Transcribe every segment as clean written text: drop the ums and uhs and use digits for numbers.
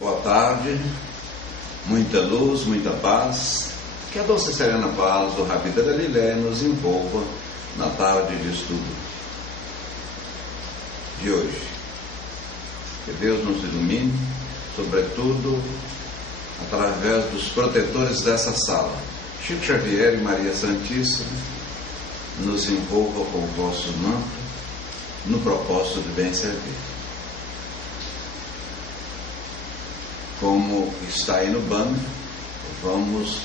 Boa tarde, muita luz, muita paz. Que a doce e serena paz do Rabi da Galileia nos envolva na tarde de estudo de hoje. Que Deus nos ilumine, sobretudo através dos protetores dessa sala, Chico Xavier e Maria Santíssima, nos envolva com o vosso manto no propósito de bem servir. Como está aí no banner, vamos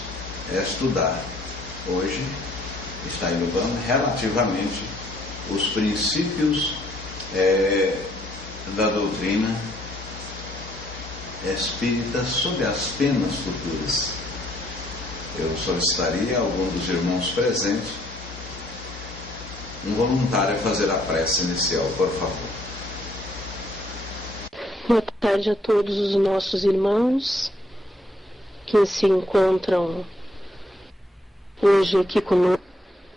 estudar hoje, está aí no banner, relativamente os princípios da doutrina espírita sobre as penas futuras. Eu solicitaria a algum dos irmãos presentes, um voluntário, a fazer a prece inicial, por favor. Boa tarde a todos os nossos irmãos que se encontram hoje aqui conosco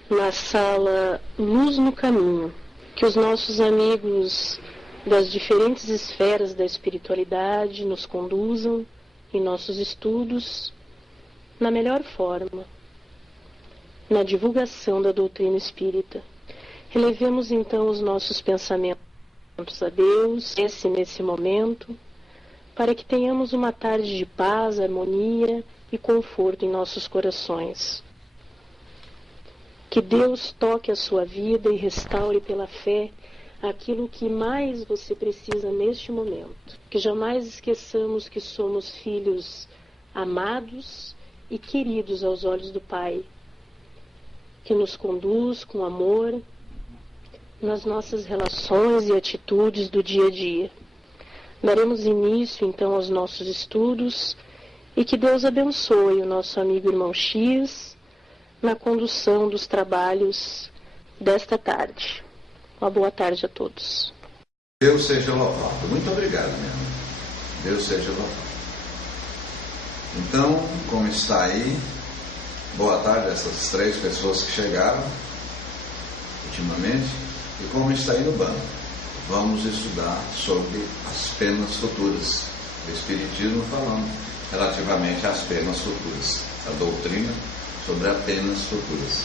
na sala Luz no Caminho. Que os nossos amigos das diferentes esferas da espiritualidade nos conduzam em nossos estudos na melhor forma, na divulgação da doutrina espírita. Elevemos então os nossos pensamentos a Deus, nesse momento, para que tenhamos uma tarde de paz, harmonia e conforto em nossos corações. Que Deus toque a sua vida e restaure pela fé aquilo que mais você precisa neste momento. Que jamais esqueçamos que somos filhos amados e queridos aos olhos do Pai, que nos conduz com amor nas nossas relações e atitudes do dia a dia. Daremos início então aos nossos estudos e que Deus abençoe o nosso amigo irmão X na condução dos trabalhos desta tarde. Uma boa tarde a todos. Deus seja louvado. Muito obrigado, meu irmão. Deus seja louvado. Então, como está aí, boa tarde a essas 3 pessoas que chegaram ultimamente. E como está aí no banco, vamos estudar sobre as penas futuras. O Espiritismo falando relativamente às penas futuras. A doutrina sobre as penas futuras.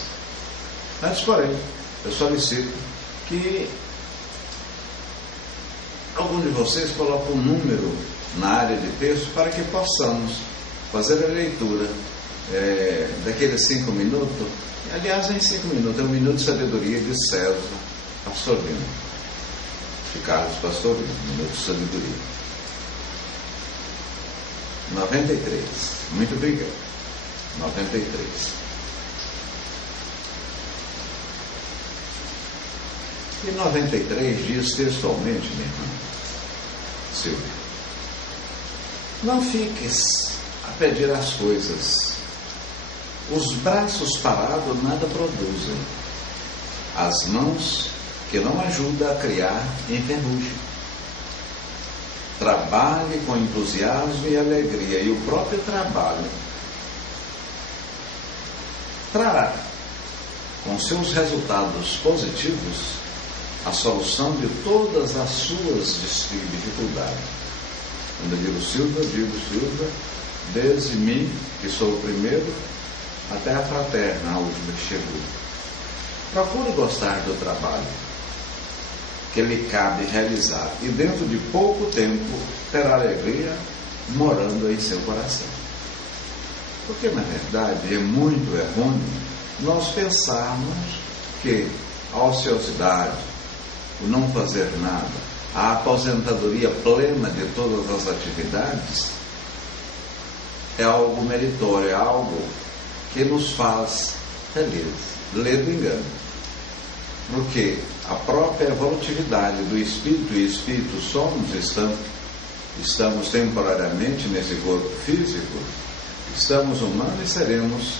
Antes, porém, eu solicito que algum de vocês coloque um número na área de texto para que possamos fazer a leitura daqueles 5 minutos. Aliás, em 5 minutos, é um minuto de sabedoria de César Pastorino, de Carlos Pastorino, minuto de sabedoria. 93. Muito obrigado. 93. E 93 diz textualmente, minha irmã Silvia: não fiques a pedir as coisas. Os braços parados nada produzem. As mãos que não ajudam a criar enferrujam. Trabalhe com entusiasmo e alegria, e o próprio trabalho trará, com seus resultados positivos, a solução de todas as suas dificuldades. Quando eu digo Silva, desde mim, que sou o primeiro, até a fraterna, a última que chegou. Procure gostar do trabalho que lhe cabe realizar, e dentro de pouco tempo terá alegria morando em seu coração. Porque, na verdade, é muito errôneo nós pensarmos que a ociosidade, o não fazer nada, a aposentadoria plena de todas as atividades é algo meritório, é algo que nos faz felizes. Lê do engano. Porque a própria evolutividade do espírito, e espírito somos, estamos temporariamente nesse corpo físico, estamos humanos e seremos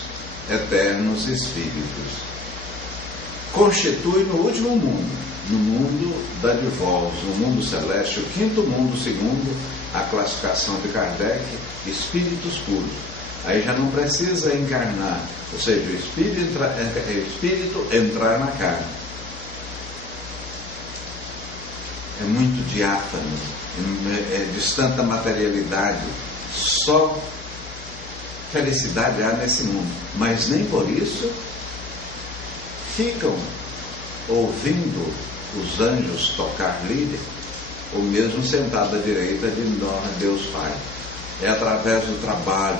eternos espíritos. Constitui no último mundo, no mundo da divós, no mundo celeste, o 5º mundo, segundo a classificação de Kardec, espíritos puros. Aí já não precisa encarnar, ou seja, o espírito entrar na carne. é muito diáfano, é distante da materialidade. Só felicidade há nesse mundo, mas nem por isso ficam ouvindo os anjos tocar líria, ou mesmo sentado à direita de Deus Pai. É através do trabalho,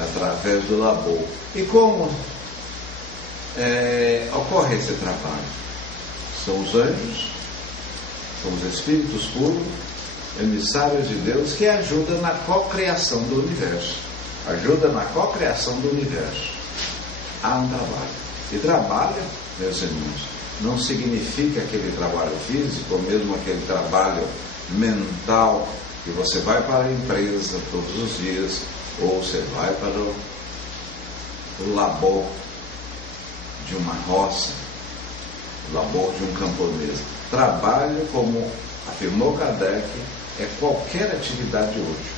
é através do labor. E como ocorre esse trabalho? São os anjos, são os espíritos puros, emissários de Deus, que ajudam na cocriação do universo. Ajuda na cocriação do universo. Há um trabalho. E trabalho, meus irmãos, não significa aquele trabalho físico, ou mesmo aquele trabalho mental, que você vai para a empresa todos os dias, ou você vai para o labor de uma roça, o labor de um camponês. Trabalho, como afirmou Kardec, é qualquer atividade útil.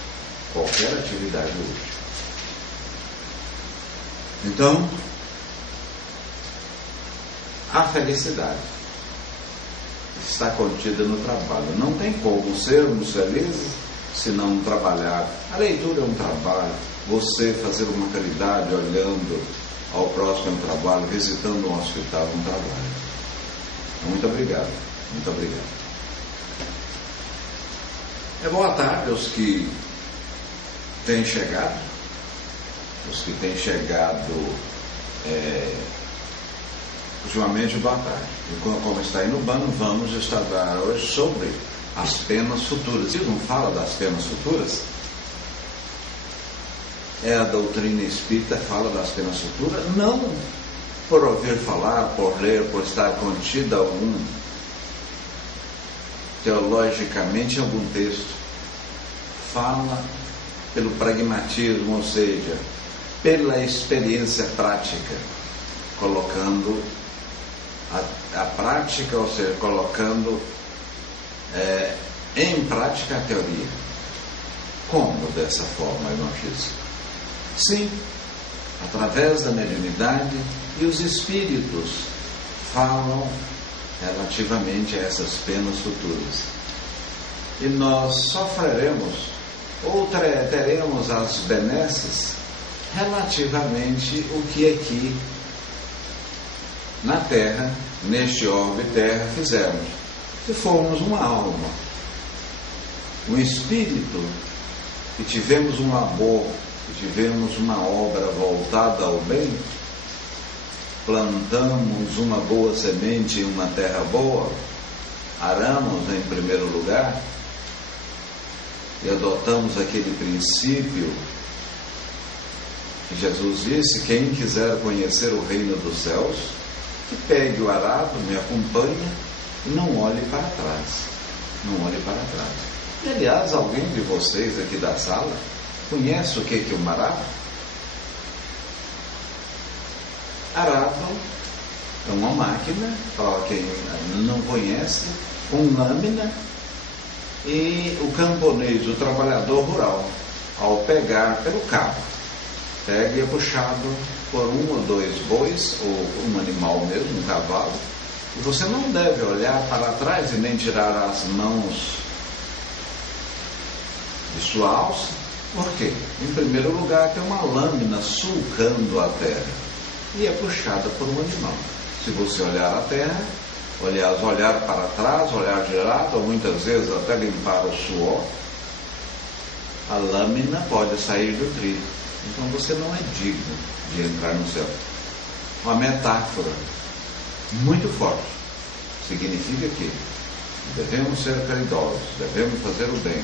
Qualquer atividade útil. Então, a felicidade está contida no trabalho. Não tem como sermos felizes se não trabalhar. A leitura é um trabalho. Você fazer uma caridade olhando ao próximo é um trabalho. Visitando um hospital é um trabalho. Muito obrigado. Muito obrigado. Boa tarde aos que têm chegado. Os que têm chegado ultimamente, boa tarde. E como está aí no banco, vamos estudar hoje sobre as penas futuras. Se não fala das penas futuras, a doutrina espírita fala das penas futuras, não por ouvir falar, por ler, por estar contida teologicamente em algum texto. Fala pelo pragmatismo, ou seja, pela experiência prática, colocando a prática, ou seja, colocando em prática a teoria. Como dessa forma, irmão X? Sim, através da mediunidade, e os espíritos falam relativamente a essas penas futuras. E nós sofreremos, ou teremos as benesses relativamente o que aqui na Terra, neste orbe Terra, fizemos. Se formos uma alma, um espírito, que tivemos um labor, que tivemos uma obra voltada ao bem, plantamos uma boa semente em uma terra boa, aramos em primeiro lugar, e adotamos aquele princípio que Jesus disse: quem quiser conhecer o reino dos céus, que pegue o arado, me acompanhe e não olhe para trás. Não olhe para trás. E, aliás, alguém de vocês aqui da sala conhece o que é um arado? Arado é uma máquina, para quem não conhece, com lâmina, e o camponês, o trabalhador rural, ao pegar pelo cabo, pega e é puxado por um ou dois bois, ou um animal mesmo, um cavalo, e você não deve olhar para trás e nem tirar as mãos de sua alça. Por quê? Em primeiro lugar, tem uma lâmina sulcando a terra e é puxada por um animal. Se você olhar a terra, olhar para trás, olhar girado, ou muitas vezes até limpar o suor, a lâmina pode sair do trilho. Então você não é digno de entrar no céu. Uma metáfora muito forte. Significa que devemos ser caridosos, devemos fazer o bem,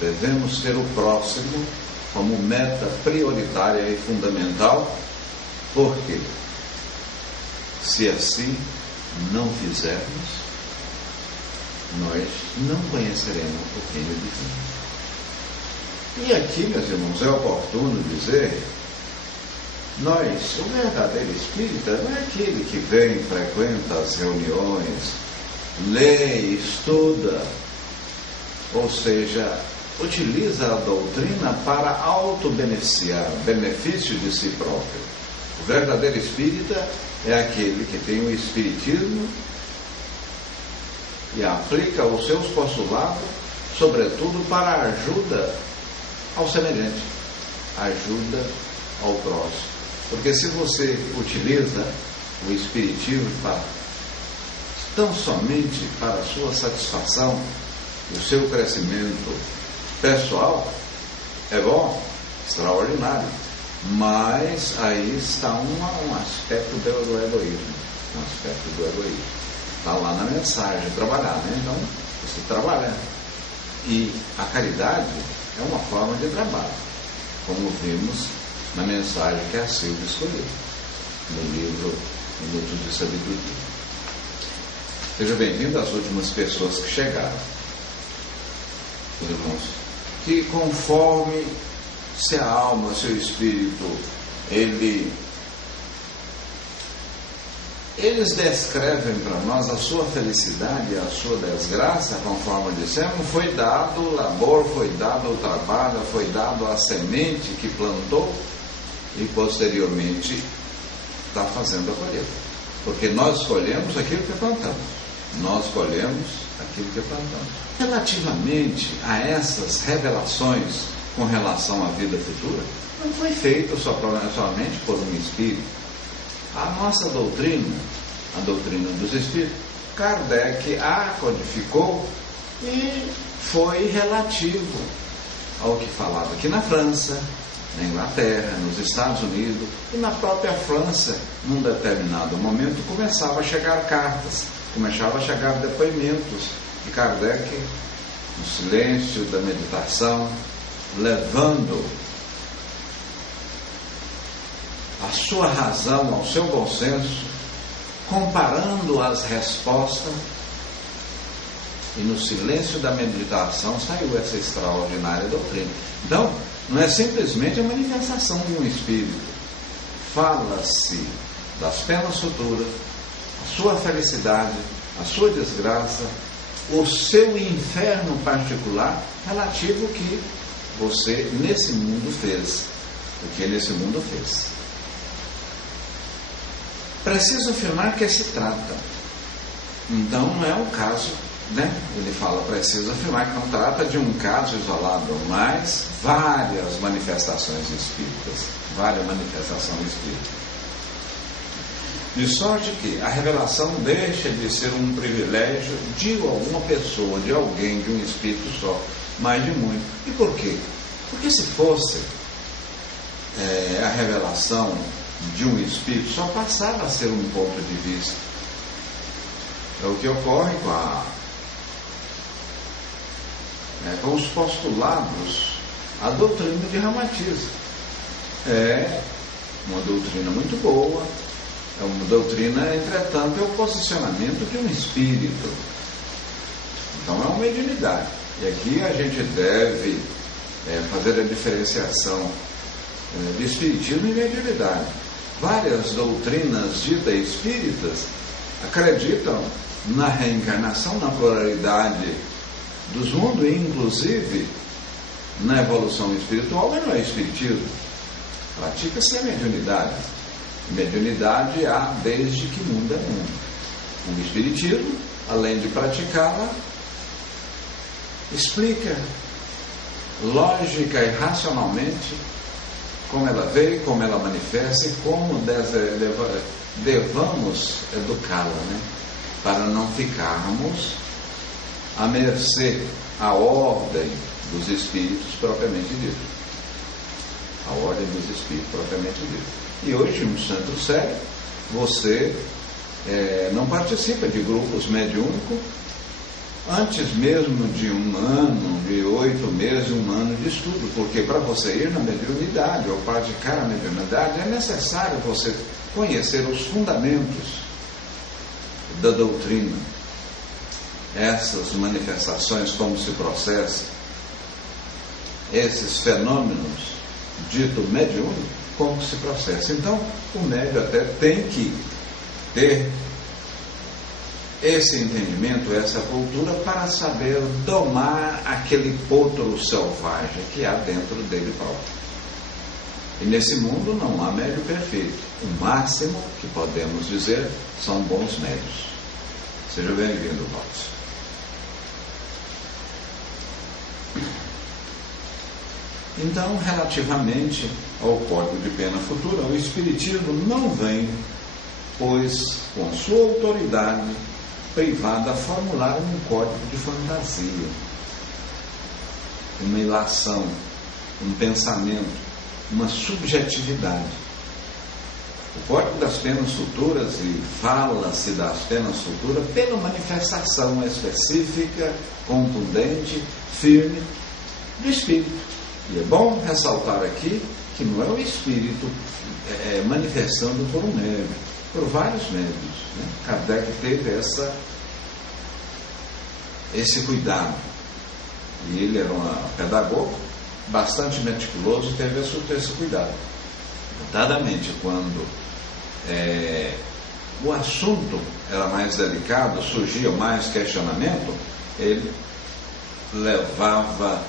devemos ter o próximo como meta prioritária e fundamental, porque se assim não fizermos, nós não conheceremos o reino divino. E aqui, meus irmãos, é oportuno dizer, o verdadeiro espírita não é aquele que vem, frequenta as reuniões, lê, estuda, ou seja, utiliza a doutrina para autobeneficiar, benefício de si próprio. O verdadeiro espírita é aquele que tem o espiritismo, e aplica os seus postulados, sobretudo para a ajuda ao semelhante, ajuda ao próximo. Porque se você utiliza o espiritismo tão somente para a sua satisfação e o seu crescimento pessoal, é bom, extraordinário, mas aí está um aspecto do egoísmo, está lá na mensagem, trabalhar, né? Então, você trabalha, e a caridade é uma forma de trabalho, como vimos na mensagem que a Silvia escolheu, no livro Minutos de Sabedoria. Seja bem-vindo às últimas pessoas que chegaram, irmãos, que conforme se a alma, seu espírito, eles descrevem para nós a sua felicidade e a sua desgraça, conforme dissemos, foi dado o labor, foi dado o trabalho, foi dado a semente que plantou e posteriormente está fazendo a colheita. Porque nós escolhemos aquilo que plantamos. Relativamente a essas revelações com relação à vida futura, não foi feito somente por um espírito. A nossa doutrina, a doutrina dos espíritos, Kardec a codificou e foi relativo ao que falava aqui na França, na Inglaterra, nos Estados Unidos e na própria França. Num determinado momento começava a chegar cartas, começava a chegar depoimentos de Kardec, no silêncio da meditação, levando a sua razão ao seu bom senso, comparando as respostas, e no silêncio da meditação saiu essa extraordinária doutrina. Então, não é simplesmente a manifestação de um espírito, fala-se das penas futuras, a sua felicidade, a sua desgraça, o seu inferno particular, relativo ao que você nesse mundo fez, o que nesse mundo fez. Preciso afirmar que se trata, então não é um caso, né? Ele fala, preciso afirmar que não trata de um caso isolado, mas várias manifestações espíritas, de sorte que a revelação deixa de ser um privilégio de alguma pessoa, de alguém, de um espírito só, mas de muito. E por quê? Porque se fosse a revelação de um espírito, só passava a ser um ponto de vista. É o que ocorre com os postulados, a doutrina de Ramatiz. É uma doutrina muito boa, é uma doutrina, entretanto, é o posicionamento de um espírito. Então é uma mediunidade. E aqui a gente deve fazer a diferenciação de espiritismo e mediunidade. Várias doutrinas ditas espíritas acreditam na reencarnação, na pluralidade dos mundos, e inclusive na evolução espiritual, mas não é espiritismo. Pratica-se a mediunidade. Mediunidade há desde que mundo é mundo. O espiritismo, além de praticá-la, explica lógica e racionalmente como ela veio, como ela manifesta e como devamos educá-la, né? Para não ficarmos à mercê, à ordem dos espíritos propriamente dito. A ordem dos espíritos propriamente dito. E hoje, no Centro Sério, você não participa de grupos mediúnicos antes mesmo de um ano, de 8 meses, 1 ano de estudo, porque para você ir na mediunidade ou praticar a mediunidade é necessário você conhecer os fundamentos da doutrina, essas manifestações, como se processa, esses fenômenos dito mediúnico, como se processa. Então, o médium até tem que ter esse entendimento, essa cultura, para saber domar aquele potro selvagem que há dentro dele próprio. E nesse mundo não há médium perfeito. O máximo que podemos dizer são bons médios. Seja bem-vindo, Walter. Então, relativamente ao código de pena futura, o Espiritismo não vem, pois, com sua autoridade privada, a formular um código de fantasia, uma ilação, um pensamento, uma subjetividade. O Código das Penas Futuras, e fala-se das penas futuras pela manifestação específica, contundente, firme do Espírito. E é bom ressaltar aqui que não é o Espírito manifestando por um médium, por vários médios, né? Kardec teve esse cuidado. E ele era um pedagogo bastante meticuloso e teve esse cuidado. Notadamente, quando o assunto era mais delicado, surgia mais questionamento, ele levava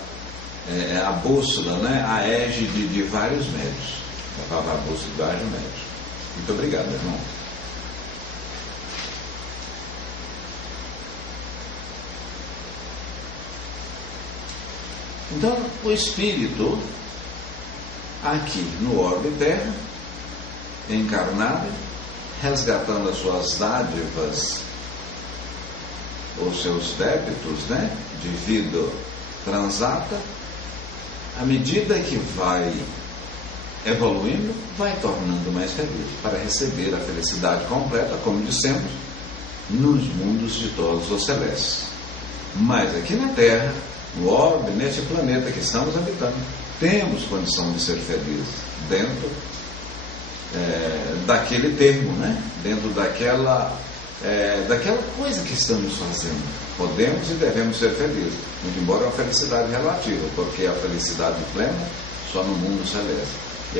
a bússola, né, a égide de vários médios. Levava a bússola de vários médios. Muito obrigado, irmão. Então, o Espírito, aqui no orbe terra, encarnado, resgatando as suas dádivas, os seus débitos, né, de vida transata, à medida que vai evoluindo, vai tornando mais feliz, para receber a felicidade completa, como dissemos, nos mundos ditosos ou celestes. Mas aqui na Terra, no orbe, nesse planeta que estamos habitando, temos condição de ser felizes dentro daquele termo, né? Dentro daquela coisa que estamos fazendo. Podemos e devemos ser felizes, muito embora é uma felicidade relativa, porque a felicidade plena só no mundo celeste. E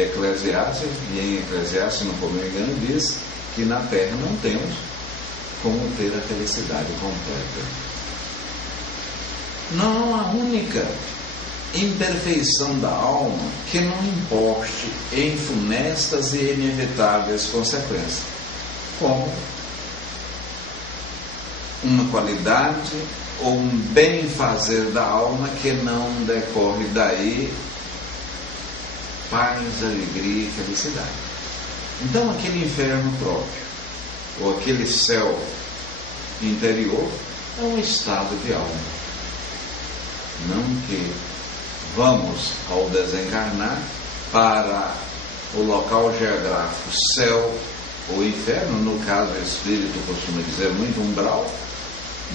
em Eclesiastes, não for me engano, diz que na Terra não temos como ter a felicidade completa. Não há única imperfeição da alma que não importe em funestas e inevitáveis consequências, como uma qualidade ou um bem-fazer da alma que não decorre daí paz, alegria e felicidade. Então, aquele inferno próprio, ou aquele céu interior, é um estado de alma. Não que vamos, ao desencarnar, para o local geográfico céu ou inferno, no caso o espírito costuma dizer muito umbral,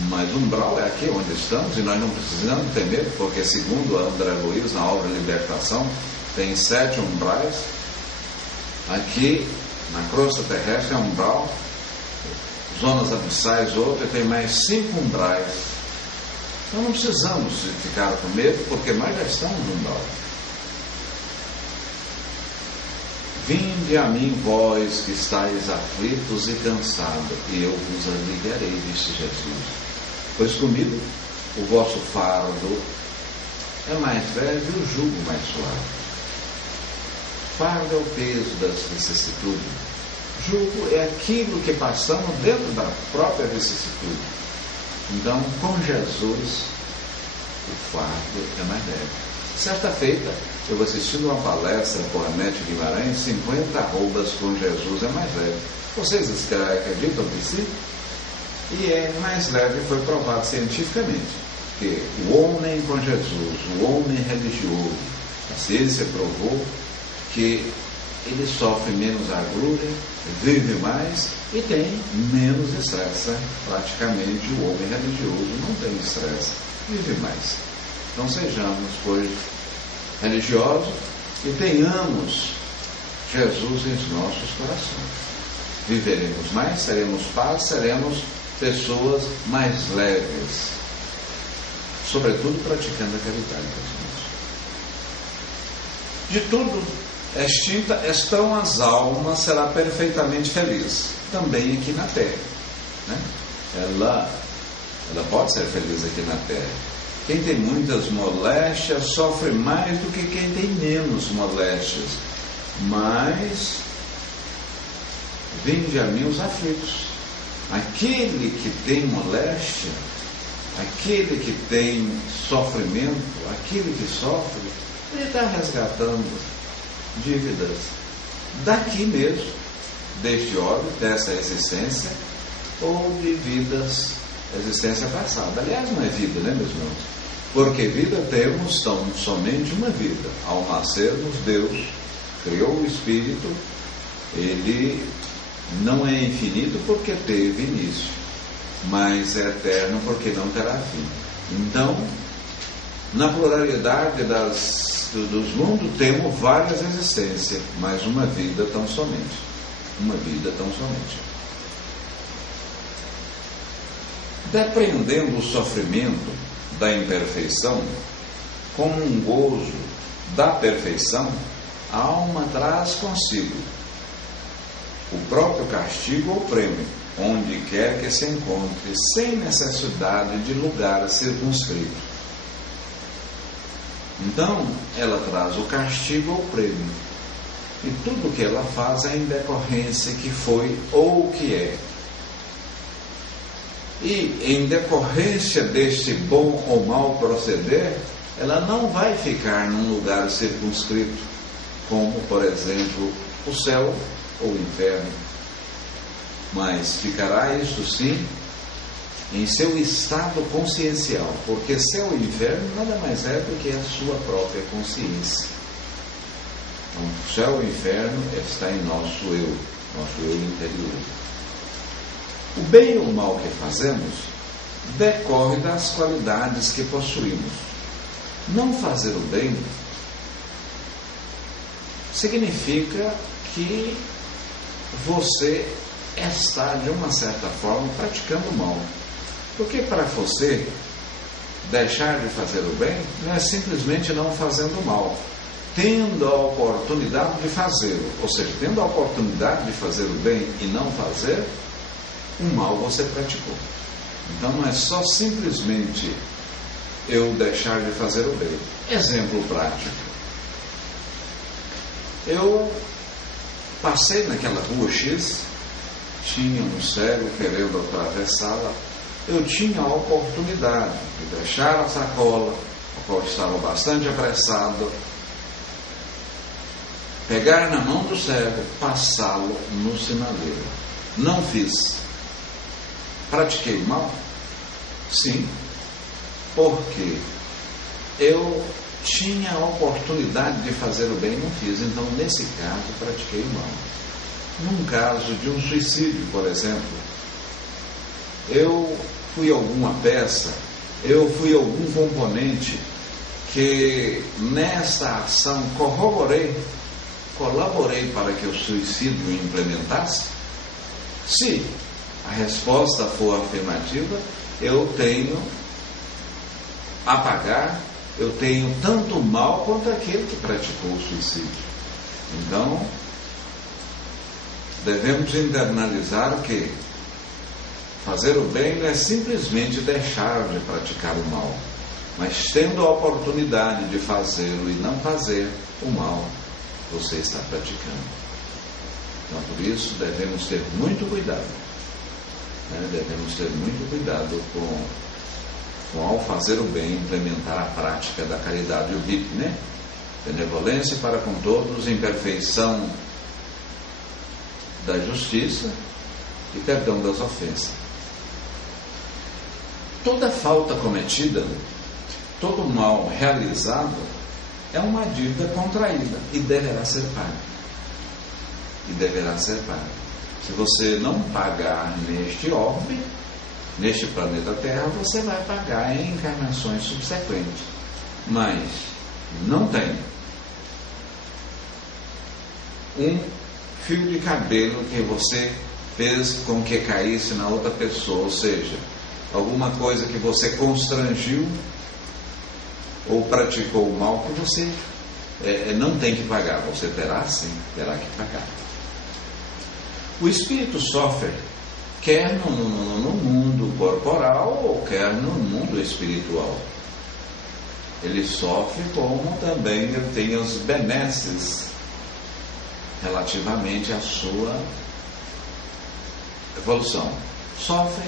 mas umbral é aqui onde estamos e nós não precisamos ter medo, porque segundo André Luiz, na obra Libertação, tem 7 umbrais. Aqui na crosta terrestre é umbral, zonas abissais outra, tem mais 5 umbrais. Então não precisamos ficar com medo, porque nós já estamos no umbral. Vinde a mim, vós que estáis aflitos e cansados, e eu vos aliviarei, disse Jesus. Pois comigo o vosso fardo é mais leve e o jugo mais suave. Fardo é o peso das vicissitudes. Jugo é aquilo que passamos dentro da própria vicissitude. Então, com Jesus, o fardo é mais leve. Certa feita, eu assistindo uma palestra com a Nete Guimarães, 50 arrobas com Jesus é mais leve. Vocês acreditam que sim? E é mais leve, foi provado cientificamente, que o homem com Jesus, o homem religioso, a ciência provou que ele sofre menos agruras, vive mais e tem menos estresse. Praticamente o homem religioso não tem estresse, vive mais. Então sejamos, pois, religiosos e tenhamos Jesus em nossos corações. Viveremos mais, teremos paz, seremos pessoas mais leves, sobretudo praticando a caridade. De tudo extinta estão as almas, será perfeitamente feliz, também aqui na Terra, né? Ela pode ser feliz aqui na Terra. Quem tem muitas moléstias sofre mais do que quem tem menos moléstias. Mas vinde a mim os aflitos. Aquele que tem moléstia, aquele que tem sofrimento, aquele que sofre, Ele está resgatando dívidas daqui mesmo, deste órbito, dessa existência, ou de vidas, existência passada. Aliás, não é vida, né, meus irmãos? Porque vida temos tão somente uma vida. Ao nascermos, Deus criou o Espírito, ele não é infinito porque teve início, mas é eterno porque não terá fim. Então, na pluralidade dos mundos, temos várias existências, mas uma vida tão somente. Uma vida tão somente. Depreendendo o sofrimento da imperfeição como um gozo da perfeição, a alma traz consigo o próprio castigo ou prêmio, onde quer que se encontre, sem necessidade de lugar circunscrito. Então, ela traz o castigo ou prêmio, e tudo o que ela faz é em decorrência que foi ou que é. E em decorrência deste bom ou mau proceder, ela não vai ficar num lugar circunscrito, como, por exemplo, o céu ou o inferno, mas ficará, isto sim, em seu estado consciencial, porque céu e inferno nada mais é do que a sua própria consciência. Então, o céu e o inferno está em nosso eu interior. O bem ou o mal que fazemos decorre das qualidades que possuímos. Não fazer o bem significa que você está, de uma certa forma, praticando o mal. Porque para você, deixar de fazer o bem não é simplesmente não fazendo o mal, tendo a oportunidade de fazê-lo. Ou seja, tendo a oportunidade de fazer o bem e não fazer, o mal você praticou. Então não é só simplesmente eu deixar de fazer o bem. Exemplo prático. Eu passei naquela rua X, tinha um cego querendo atravessá-la. Eu tinha a oportunidade de deixar a sacola, a qual estava bastante apressado, pegar na mão do cego, passá-lo no sinaleiro. Não fiz. Pratiquei o mal? Sim, porque eu tinha a oportunidade de fazer o bem e não fiz. Então, nesse caso, pratiquei o mal. Num caso de um suicídio, por exemplo, eu fui alguma peça, eu fui algum componente que nesta ação colaborei para que o suicídio implementasse? Se a resposta for afirmativa, eu tenho a pagar, eu tenho tanto o mal quanto aquele que praticou o suicídio. Então, devemos internalizar que fazer o bem não é simplesmente deixar de praticar o mal, mas tendo a oportunidade de fazê-lo e não fazer o mal, você está praticando. Então, por isso, devemos ter muito cuidado. Devemos ter muito cuidado com ao fazer o bem, implementar a prática da caridade, o VIP, né? Benevolência para com todos, imperfeição da justiça e perdão das ofensas. Toda falta cometida, todo mal realizado é uma dívida contraída e deverá ser paga. Se você não pagar neste orbe, neste planeta Terra, você vai pagar em encarnações subsequentes. Mas não tem um fio de cabelo que você fez com que caísse na outra pessoa, ou seja, alguma coisa que você constrangiu ou praticou o mal que você não tem que pagar. Você terá que pagar. O espírito sofre, quer no mundo corporal ou quer no mundo espiritual. Ele sofre como também ele tem os benesses relativamente à sua evolução. Sofre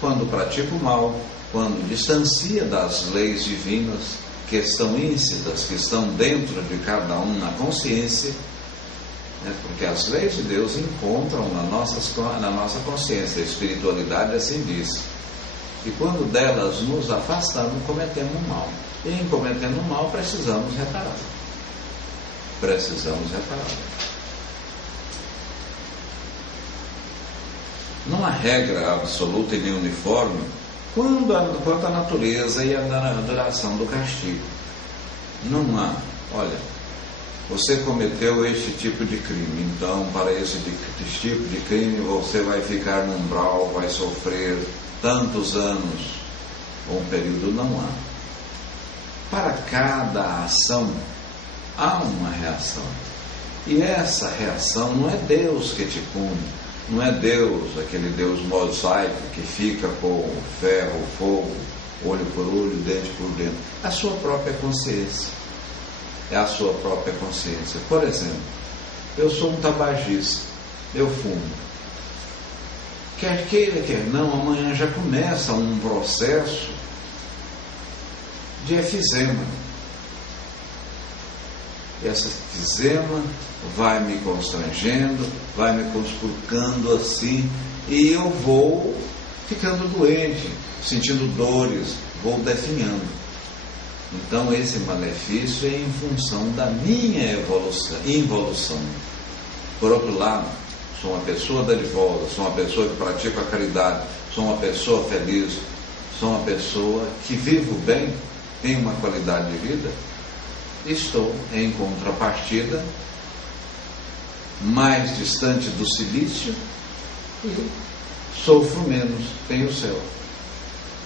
quando pratica o mal, quando distancia das leis divinas, que estão íncitas, que estão dentro de cada um na consciência, né? Porque as leis de Deus encontram na nossa consciência, a espiritualidade assim diz. E quando delas nos afastamos, cometemos mal. E em cometendo mal, precisamos reparar. Não há regra absoluta e nem uniforme quanto à natureza e à duração do castigo. Não há. Olha, você cometeu este tipo de crime, então para esse tipo de crime você vai ficar no umbral, vai sofrer tantos anos, ou um período. Não há. Para cada ação há uma reação. E essa reação não é Deus que te pune, não é Deus, aquele Deus mosaico que fica com ferro, fogo, olho por olho, dente por dente. É a sua própria consciência. É a sua própria consciência. Por exemplo, eu sou um tabagista, eu fumo. Quer queira, quer não, amanhã já começa um processo de efizema. E essa efizema vai me constrangendo, vai me conspurcando assim, e eu vou ficando doente, sentindo dores, vou definhando. Então esse malefício é em função da minha involução. Por outro lado, sou uma pessoa dadivosa, sou uma pessoa que pratica a caridade, sou uma pessoa feliz, sou uma pessoa que vivo bem, tenho uma qualidade de vida. Estou em contrapartida, mais distante do silício, e sofro menos, tenho o céu.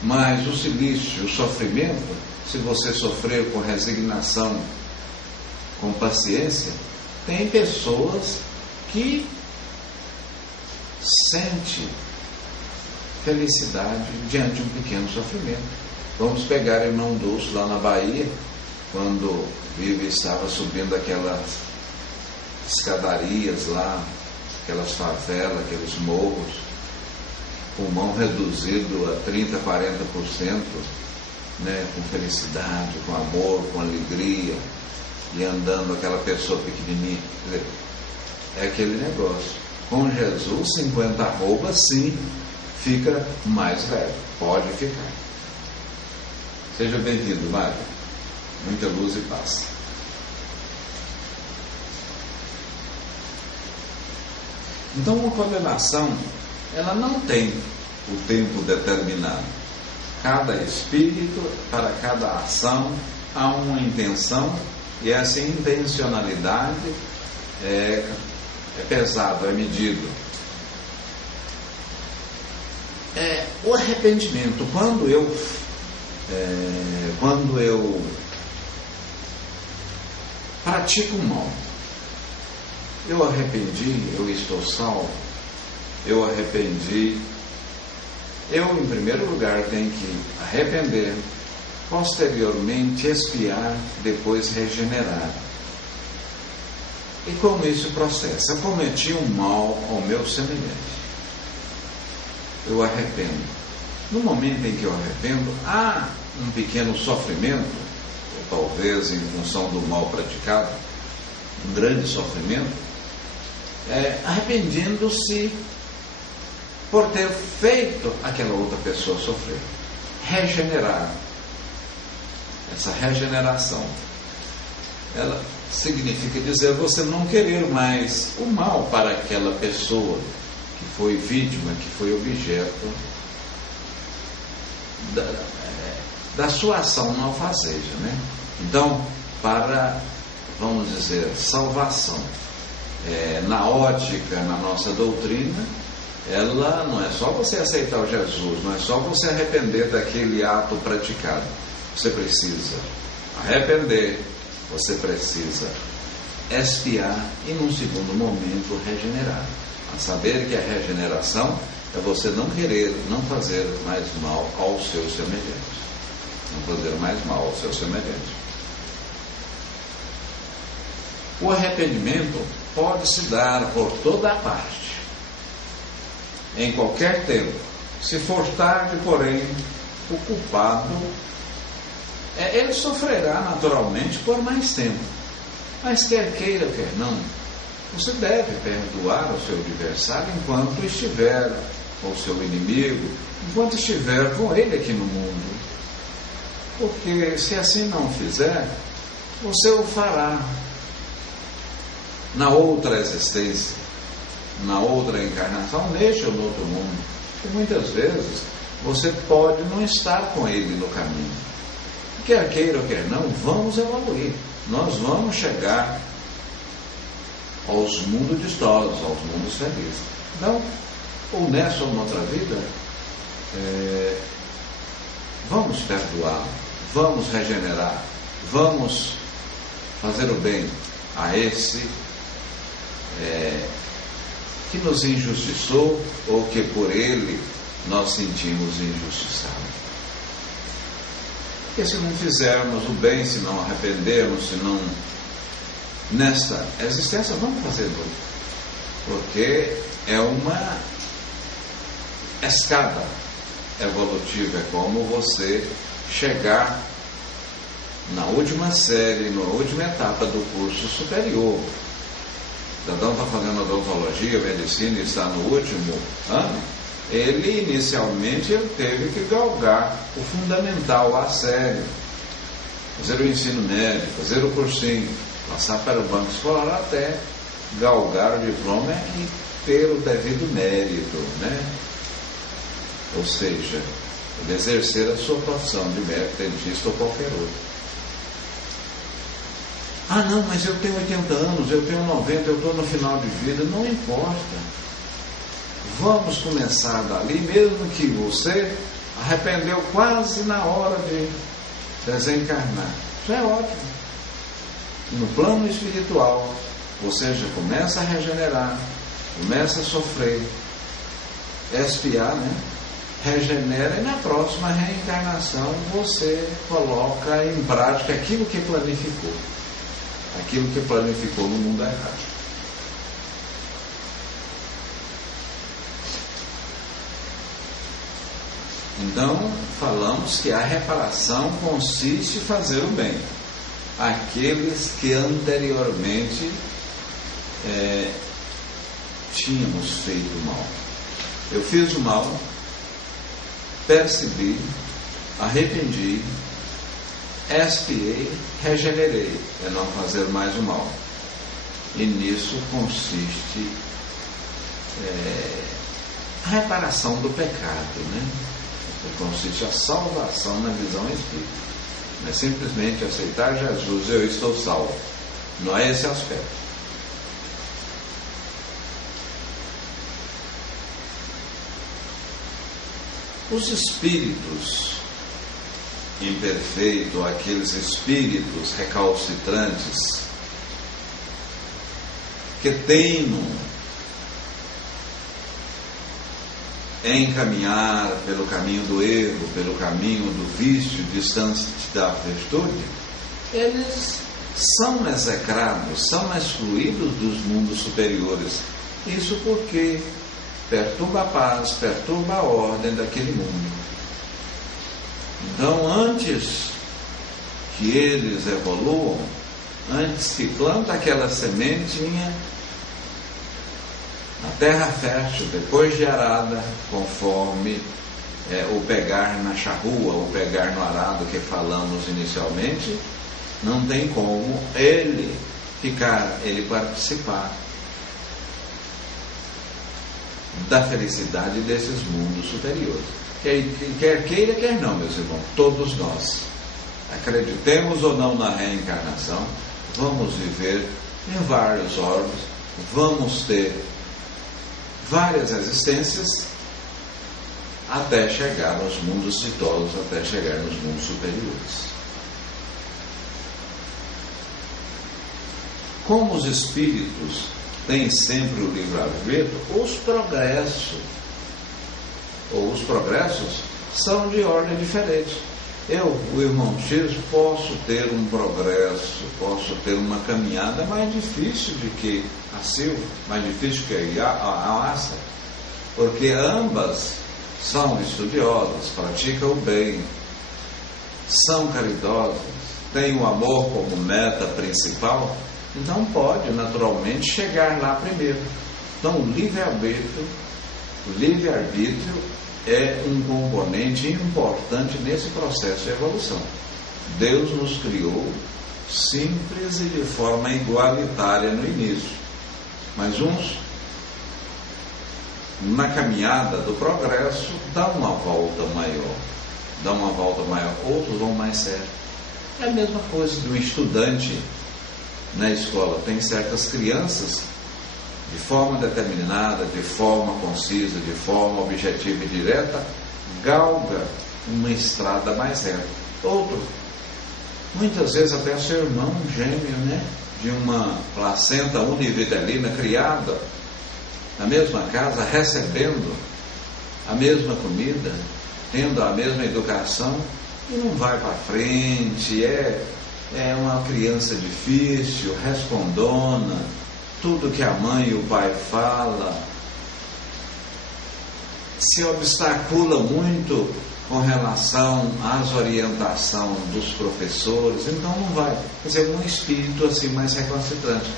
Mas o silício, o sofrimento, se você sofrer com resignação, com paciência, tem pessoas que sentem felicidade diante de um pequeno sofrimento. Vamos pegar irmão Dulce lá na Bahia, quando Vivi estava subindo aquelas escadarias lá, aquelas favelas, aqueles morros, pulmão reduzido a 30%, 40%, né, com felicidade, com amor, com alegria, e andando aquela pessoa pequenininha. Quer dizer, é aquele negócio. Com Jesus, 50 arrobas, sim, fica mais velho. Pode ficar. Seja bem-vindo, Mário. Muita luz e paz. Então, uma condenação, ela não tem o tempo determinado. Cada espírito, para cada ação, há uma intenção, e essa intencionalidade é pesado, é medido. O arrependimento, quando eu pratico o mal, eu arrependi, eu estou salvo, eu arrependi, eu em primeiro lugar tenho que arrepender, posteriormente expiar, depois regenerar. E como isso processa? Eu cometi um mal ao meu semelhante, eu arrependo. No momento em que eu arrependo, há um pequeno sofrimento, ou talvez em função do mal praticado, um grande sofrimento, arrependendo-se por ter feito aquela outra pessoa sofrer. Regenerar. Essa regeneração, ela significa dizer você não querer mais o mal para aquela pessoa que foi vítima, que foi objeto da sua ação malfazeja, né? Então, para, vamos dizer, salvação, na ótica, na nossa doutrina, ela não é só você aceitar o Jesus, não é só você arrepender daquele ato praticado. Você precisa arrepender, você precisa expiar e, num segundo momento, regenerar. A saber que a regeneração é você não querer, não fazer mais mal ao seu semelhante. Não fazer mais mal ao seu semelhante. O arrependimento pode se dar por toda a parte, em qualquer tempo. Se for tarde, porém, o culpado ele sofrerá naturalmente por mais tempo. Mas quer queira, quer não, você deve perdoar o seu adversário enquanto estiver com o seu inimigo, enquanto estiver com ele aqui no mundo. Porque se assim não fizer, você o fará na outra existência, na outra encarnação, neste ou no outro mundo. E muitas vezes você pode não estar com ele no caminho. Quer queira ou quer não, vamos evoluir. Nós vamos chegar aos mundos distosos, aos mundos felizes. Então, ou nessa ou noutra vida, vamos perdoar, vamos regenerar, vamos fazer o bem a esse que nos injustiçou ou que por ele nós sentimos injustiçados. Porque se não fizermos o bem, se não arrependermos, se não nesta existência, vamos fazer luto. Porque é uma escada evolutiva, é como você chegar na última série, na última etapa do curso superior. O cidadão está fazendo odontologia, medicina e está no último ano. Ele inicialmente teve que galgar o fundamental a sério, fazer o ensino médio, fazer o cursinho, passar para o banco escolar até galgar o diploma e ter o devido mérito, né? Ou seja, exercer a sua profissão de médico, dentista ou qualquer outro. Ah, não, mas eu tenho 80 anos, eu tenho 90, eu estou no final de vida. Não importa. Vamos começar dali, mesmo que você arrependeu quase na hora de desencarnar. Isso é ótimo. No plano espiritual, você já começa a regenerar, começa a sofrer, expiar, né? Regenera e na próxima reencarnação você coloca em prática aquilo que planificou. Aquilo que planificou no mundo errado. Então, falamos que a reparação consiste em fazer o bem. Aqueles que anteriormente tínhamos feito mal. Eu fiz o mal, percebi, arrependi, expiei, regenerei, é não fazer mais o mal. E nisso consiste a reparação do pecado, né? Consiste a salvação na visão espírita. Não é simplesmente aceitar Jesus, eu estou salvo. Não é esse aspecto. Os espíritos imperfeitos, aqueles espíritos recalcitrantes que teimam em caminhar pelo caminho do erro, pelo caminho do vício, distante da virtude, eles são execrados, são excluídos dos mundos superiores. Isso porque perturba a paz, perturba a ordem daquele mundo. Então, antes que eles evoluam, antes que planta aquela sementinha na terra fértil, depois de arada, conforme o pegar na charrua, o pegar no arado que falamos inicialmente, não tem como ele participar da felicidade desses mundos superiores. Quer queira, quer não, meus irmãos, todos nós, acreditemos ou não na reencarnação, vamos viver em vários órgãos, vamos ter várias existências até chegar aos mundos ditosos, até chegar nos mundos superiores. Como os espíritos têm sempre o livre-arbítrio, os progressos são de ordem diferente. Eu, o irmão X, posso ter um progresso, posso ter uma caminhada mais difícil do que a Silva, mais difícil que a Assa, porque ambas são estudiosas, praticam o bem, são caridosos, têm o amor como meta principal, então pode naturalmente chegar lá primeiro. Então o livre-arbítrio é um componente importante nesse processo de evolução. Deus nos criou simples e de forma igualitária no início, mas uns, na caminhada do progresso, dão uma volta maior, outros vão mais certo. É a mesma coisa de um estudante na escola. Tem certas crianças, de forma determinada, de forma concisa, de forma objetiva e direta, galga uma estrada mais reta. Outro, muitas vezes até seu irmão gêmeo, né? De uma placenta univitelina criada na mesma casa, recebendo a mesma comida, tendo a mesma educação, e não vai para frente, é uma criança difícil, respondona, tudo que a mãe e o pai falam, se obstacula muito com relação às orientações dos professores, então não vai. Quer dizer, um espírito assim mais recalcitrante.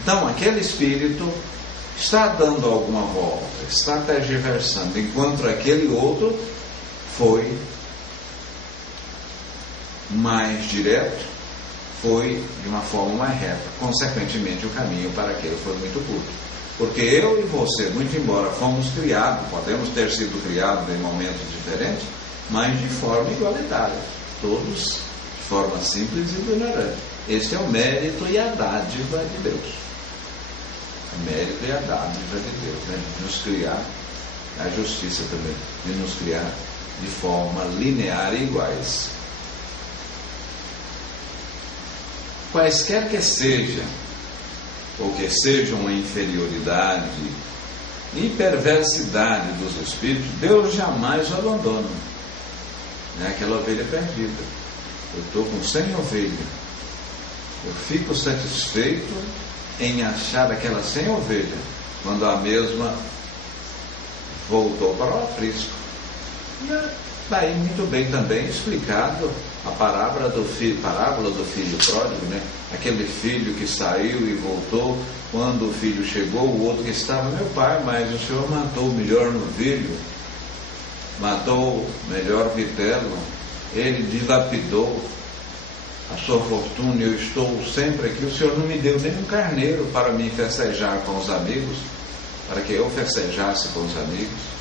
Então, aquele espírito está dando alguma volta, está tergiversando, enquanto aquele outro foi mais direto, foi de uma forma mais reta. Consequentemente, o caminho para aquele foi muito curto. Porque eu e você, muito embora fomos criados, podemos ter sido criados em momentos diferentes, mas de forma igualitária, todos de forma simples e vulnerável. Esse é o mérito e a dádiva de Deus. O mérito e a dádiva de Deus, né? De nos criar, a justiça também, de nos criar de forma linear e iguais. Quaisquer que sejam, ou que sejam uma inferioridade e perversidade dos espíritos, Deus jamais o abandona. É aquela ovelha perdida. Eu estou com 100 ovelhas. Eu fico satisfeito em achar aquelas 100 ovelhas, quando a mesma voltou para o aprisco. Daí muito bem também explicado a parábola do filho pródigo, né? Aquele filho que saiu e voltou, quando o filho chegou, o outro que estava, meu pai, mas o senhor matou o melhor novilho, matou o melhor vitelo, ele dilapidou a sua fortuna, eu estou sempre aqui, o senhor não me deu nem um carneiro para me festejar com os amigos, para que eu festejasse com os amigos.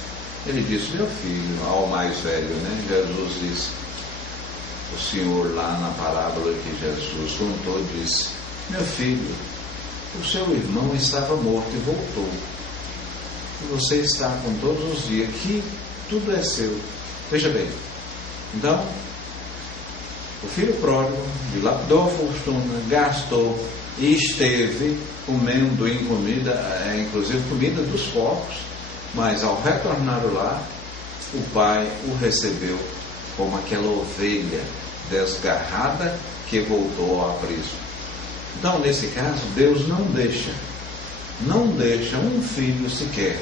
Ele disse, meu filho, ao mais velho, né? Jesus disse, o Senhor lá na parábola que Jesus contou, disse, meu filho, o seu irmão estava morto e voltou, e você está com todos os dias, que tudo é seu. Veja bem, então, o filho pródigo dilapidou a fortuna, gastou e esteve comendo em comida, inclusive comida dos porcos, mas ao retornar lá, o pai o recebeu como aquela ovelha desgarrada que voltou ao aprisco. Então, nesse caso, Deus não deixa um filho sequer.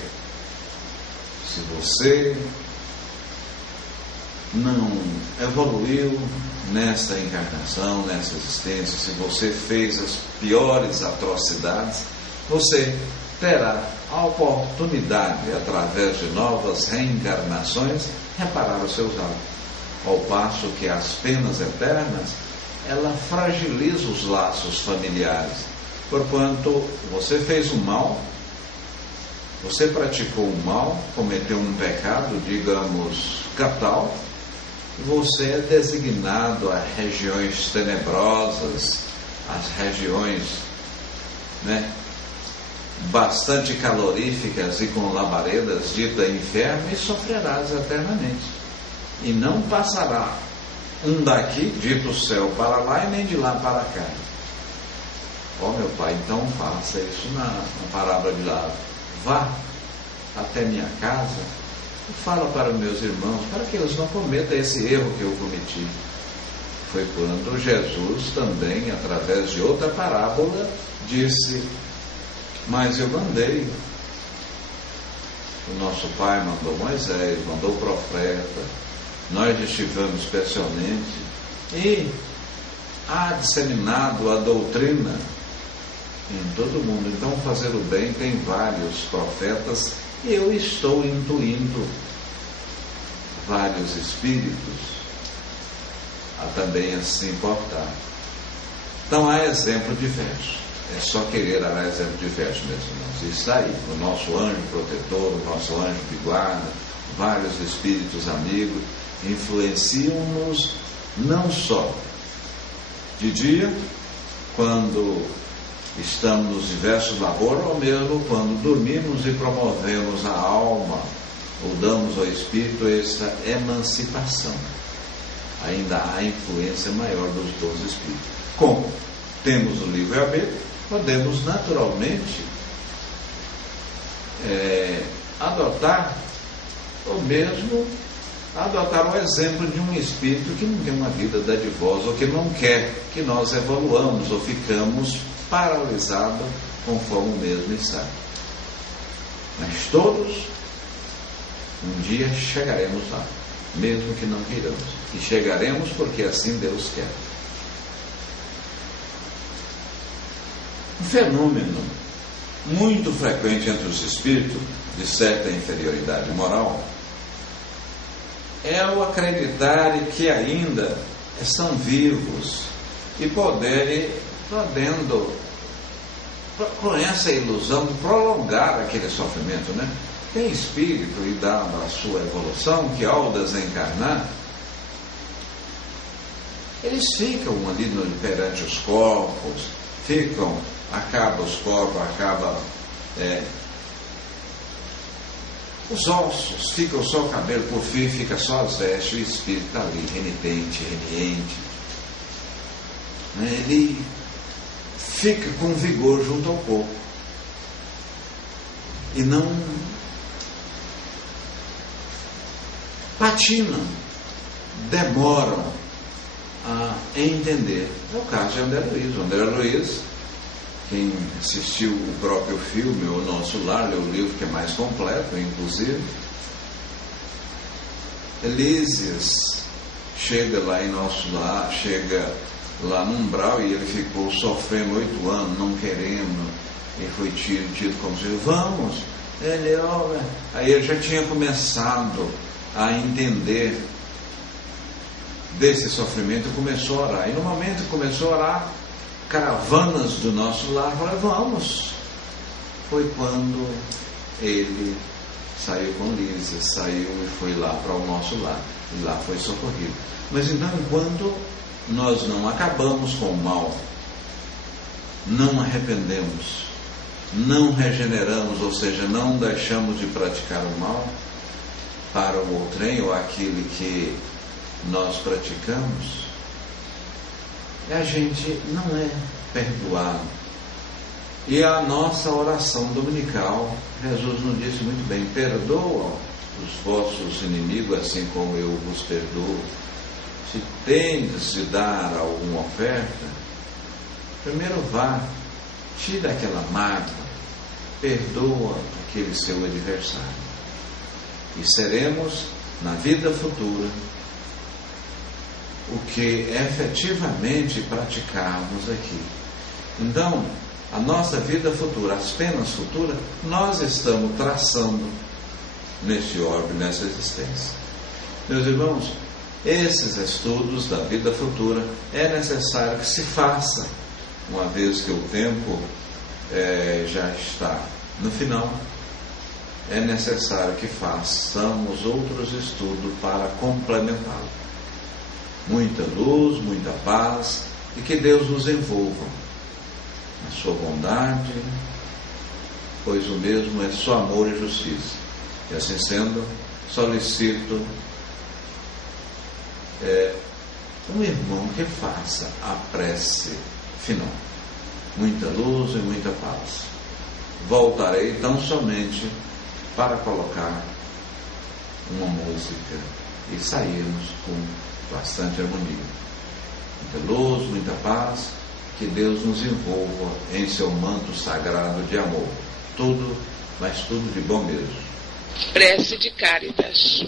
Se você não evoluiu nessa encarnação, nessa existência, se você fez as piores atrocidades, você terá a oportunidade, através de novas reencarnações, reparar os seus atos. Ao passo que as penas eternas, ela fragiliza os laços familiares. Porquanto você fez o mal, você praticou o mal, cometeu um pecado, digamos, capital, você é designado a regiões tenebrosas, as regiões, né, bastante caloríficas e com labaredas, dita inferno, e sofrerás eternamente. E não passará um daqui, dito céu, para lá, e nem de lá para cá. Ó, meu pai, então faça isso na parábola de lá. Vá até minha casa e fala para meus irmãos, para que eles não cometam esse erro que eu cometi. Foi quando Jesus também, através de outra parábola, disse, mas eu mandei. O nosso pai mandou Moisés, mandou o profeta, nós estivemos especialmente E há disseminado a doutrina em todo mundo. Então, fazer o bem tem vários profetas, e eu estou intuindo vários espíritos a também se importar. Então, há exemplo diverso. É só querer dar exemplo diverso, meus irmãos. E está aí, o nosso anjo protetor, o nosso anjo de guarda, vários espíritos amigos, influenciam-nos não só de dia, quando estamos nos diversos labores, ou mesmo quando dormimos e promovemos a alma, ou damos ao espírito essa emancipação. Ainda há influência maior dos 12 espíritos. Como temos o livre-arbítrio, podemos naturalmente adotar o exemplo de um espírito que não tem uma vida dadivosa, ou que não quer que nós evoluamos ou ficamos paralisados conforme o mesmo está. Mas todos um dia chegaremos lá, mesmo que não queiramos, e chegaremos porque assim Deus quer. Um fenômeno muito frequente entre os espíritos de certa inferioridade moral é o acreditar que ainda estão vivos e podendo, com essa ilusão, prolongar aquele sofrimento, né? Tem espírito, e dada a sua evolução, que ao desencarnar, eles ficam ali perante os corpos, acaba os corpos, os ossos, fica só o cabelo, por fim fica só as vestes, o espírito está ali, renitente, reniente. Ele fica com vigor junto ao corpo. E não patinam, demoram a entender. É o caso de André Luiz. O André Luiz, quem assistiu o próprio filme, O Nosso Lar, leu o livro que é mais completo, inclusive, Elísias chega lá em Nosso Lar, chega lá no umbral, e ele ficou sofrendo 8 anos, não querendo, e foi tido como se vamos, aí ele já tinha começado a entender desse sofrimento e começou a orar. E no momento que começou a orar, caravanas do Nosso Lar falaram, vamos. Foi quando ele saiu com Lísia, saiu e foi lá para o Nosso Lar, e lá foi socorrido. Mas então, enquanto nós não acabamos com o mal, não arrependemos, não regeneramos, ou seja, não deixamos de praticar o mal para o outrem ou aquele que nós praticamos, a gente não é perdoado. E a nossa oração dominical, Jesus nos disse muito bem, perdoa os vossos inimigos assim como eu vos perdoo. Se tendes de dar alguma oferta, primeiro vá, tira aquela mágoa, perdoa aquele seu adversário, e seremos na vida futura o que efetivamente praticarmos aqui. Então, a nossa vida futura, as penas futuras, nós estamos traçando neste orbe, nessa existência. Meus irmãos, esses estudos da vida futura é necessário que se faça, uma vez que o tempo já está no final. É necessário que façamos outros estudos para complementá-lo. Muita luz, muita paz, e que Deus nos envolva na sua bondade, pois o mesmo é só amor e justiça. E assim sendo, solicito um irmão que faça a prece final. Muita luz e muita paz. Voltarei tão somente para colocar uma música e sairmos com bastante harmonia. Muita luz, muita paz, que Deus nos envolva em seu manto sagrado de amor. Tudo, mas tudo de bom mesmo. Prece de Cáritas.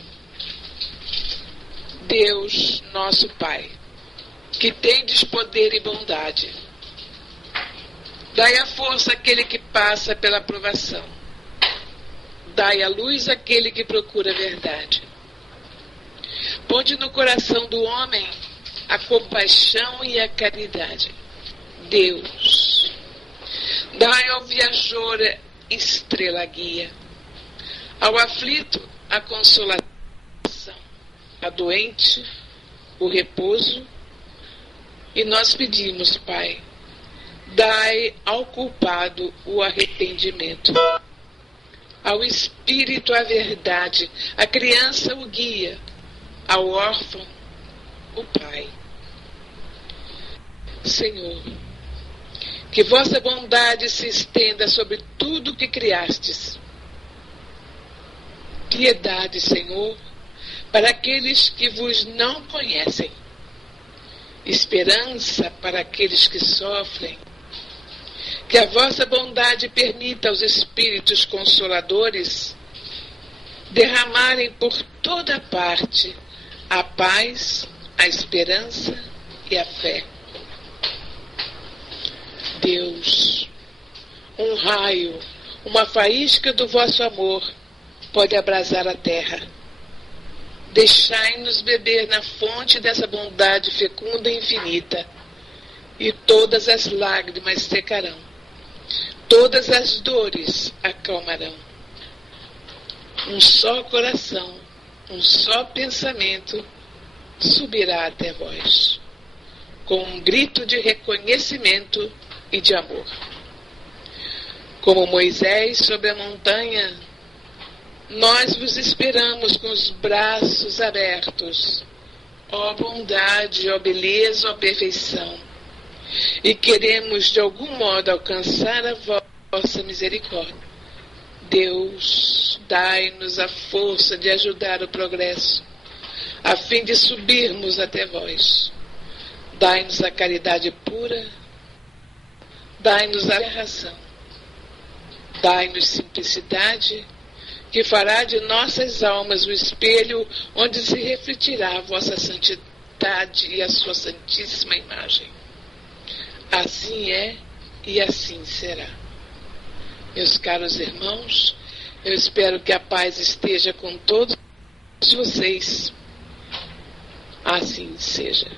Deus, nosso Pai, que tendes poder e bondade. Dai a força àquele que passa pela provação. Dai a luz àquele que procura a verdade. Ponde no coração do homem a compaixão e a caridade. Deus, dai ao viajor estrela guia, ao aflito a consolação, a doente o repouso. E nós pedimos, Pai, dai ao culpado o arrependimento, ao espírito a verdade, à criança o guia, ao órfão o Pai. Senhor, que vossa bondade se estenda sobre tudo que criastes. Piedade, Senhor, para aqueles que vos não conhecem. Esperança para aqueles que sofrem. Que a vossa bondade permita aos Espíritos Consoladores derramarem por toda parte a paz, a esperança e a fé. Deus, um raio, uma faísca do vosso amor pode abrasar a terra. Deixai-nos beber na fonte dessa bondade fecunda e infinita, e todas as lágrimas secarão, todas as dores acalmarão. Um só coração, um só pensamento subirá até vós, com um grito de reconhecimento e de amor. Como Moisés sobre a montanha, nós vos esperamos com os braços abertos, ó bondade, ó beleza, ó perfeição, e queremos de algum modo alcançar a vossa misericórdia. Deus, dai-nos a força de ajudar o progresso, a fim de subirmos até vós. Dai-nos a caridade pura, dai-nos a razão, dai-nos simplicidade, que fará de nossas almas o espelho onde se refletirá a vossa santidade e a sua santíssima imagem. Assim é e assim será. Meus caros irmãos, eu espero que a paz esteja com todos vocês. Assim seja.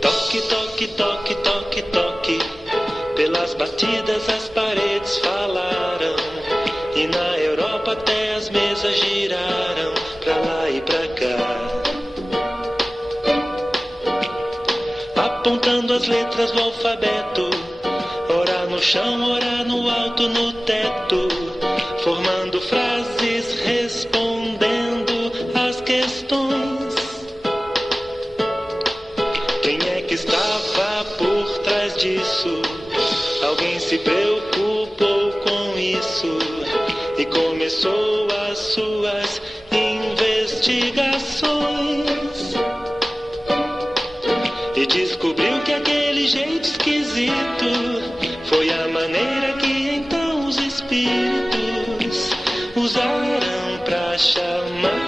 Toque, toque, toque, toque, toque. Pelas batidas as paredes falaram, e na Europa até as mesas giraram pra lá e pra cá, apontando as letras do alfabeto, ora no chão, ora no alto, no teto, formando frases, respondendo às questões. Quem é que estava por trás disso? Alguém se preocupou com isso e começou as suas investigações, e descobriu que aquele jeito esquisito foi a maneira que então os espíritos usaram pra chamar